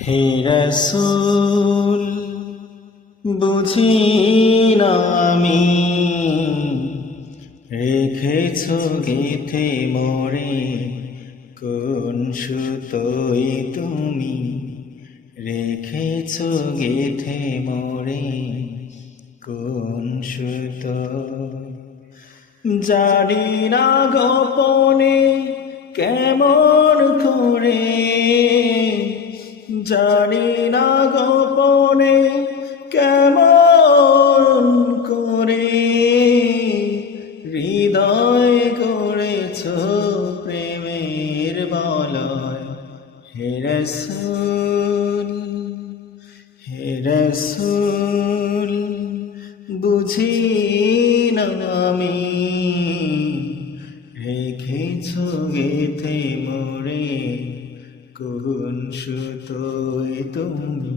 হে রাসূল বুঝি না আমি রেখেছ গেথে মোরে কোন সুতোয় তুমি রেখেছ গেথে মোরে কোন সুতোয় জানি না গোপনে কেমন করে জানি না গোপনে কেমন করে হৃদয় করেছ প্রেমের বলয় হে রাসূল হে রাসূল বুঝি না আমি রেখেছ গেথে মোরে কোন সুতোয় তুমি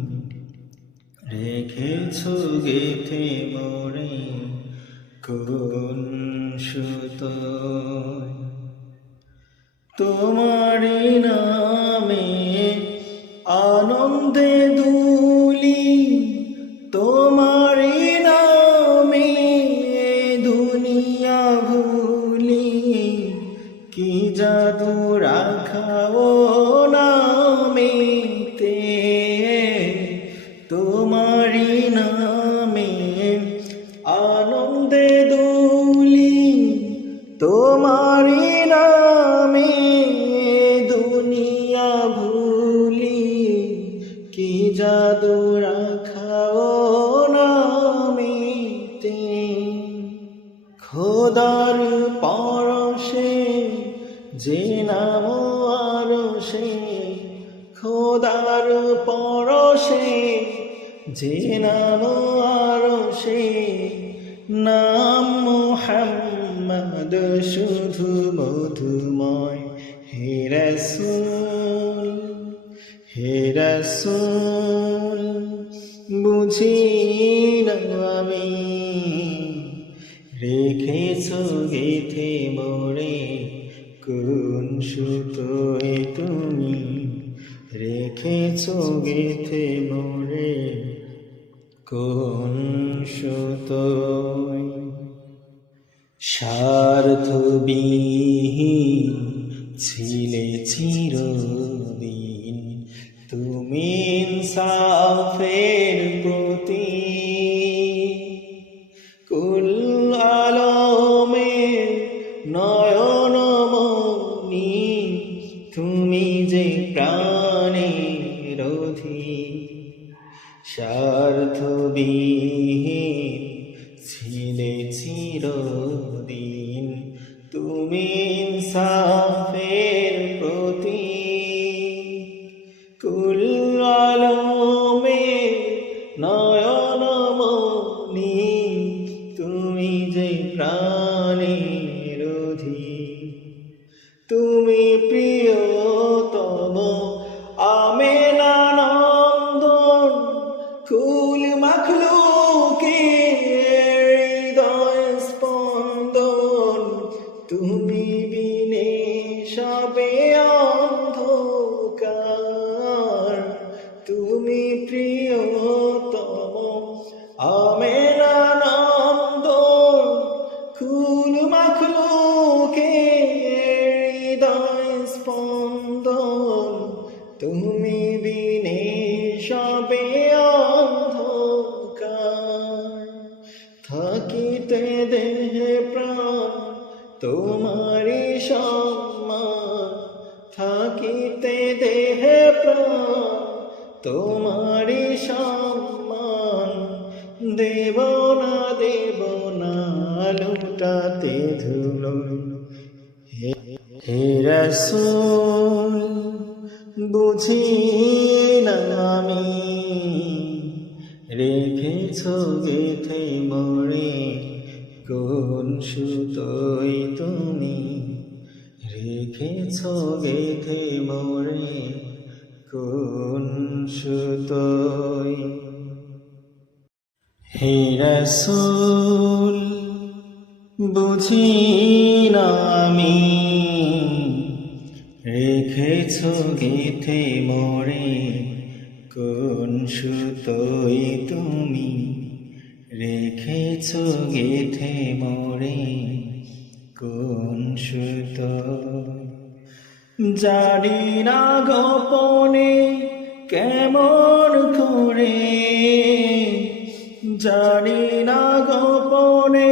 রেখেছ গেথে মোরে কোন সুতোয় তোমারি নামে আনন্দে দুলি তোমারি নামে দুনিয়া ভুলি কি জাদু রাখাও নামেতে তোমারি নামে আনন্দে দুলি তোমারি নামে দুনিয়া ভুলি কি জাদু রাখাও নামেতে খোদার পরশে যে নাম আরশে খোদার পরশে যে নাম আরশে নাম মুহাম্মদ শুধু মধুময় হে রাসূল হে রাসূল বুঝি না আমি রেখেছ গেথে মোরে কোন সুতোয় তুমি রেখেছ গেথে মোরে কোন সুতোয় স্বার্থবিহীন ছিলে চিরদিন তুমি ইনসাফের প্রতীক কুল আলমের নয়নমণি তুমি যে প্রাণের অধিক স্বার্থবিহীন ছিলে চিরদিন তুমি ইনসাফের প্রতীক কুল আলমের নয়নমণি তুমি যে প্রাণের অধিক তুমি প্রিয়তম আমেনা নন্দন কুল মাখলুকের হৃদয় স্পন্দন তুমি বিনে সবে অন্ধকার তুমি প্রিয়তম আমেনা নন্দন কুল মাখলুকের হৃদয় স্পন্দন তুমি বিনে সবে অন্ধকার থাকিতে দেহে প্রাণ তোমারি সম্মান থাকিতে দেহে প্রাণ তোমারি সম্মান দেব না লুটাতে ধুলো হে রাসূল বুঝি না আমি রেখেছ গেথে মোরে কোন সুতোয় তুমি রেখেছ গেথে মোরে কোন সুতোয় হে রাসূল বুঝি না আমি রেখেছ গেথে মোরে কোন সুতোই তুমি রেখেছ গেথে মোরে, কোন সুতো জানি না গোপনে কেমন করে, জানি না গোপনে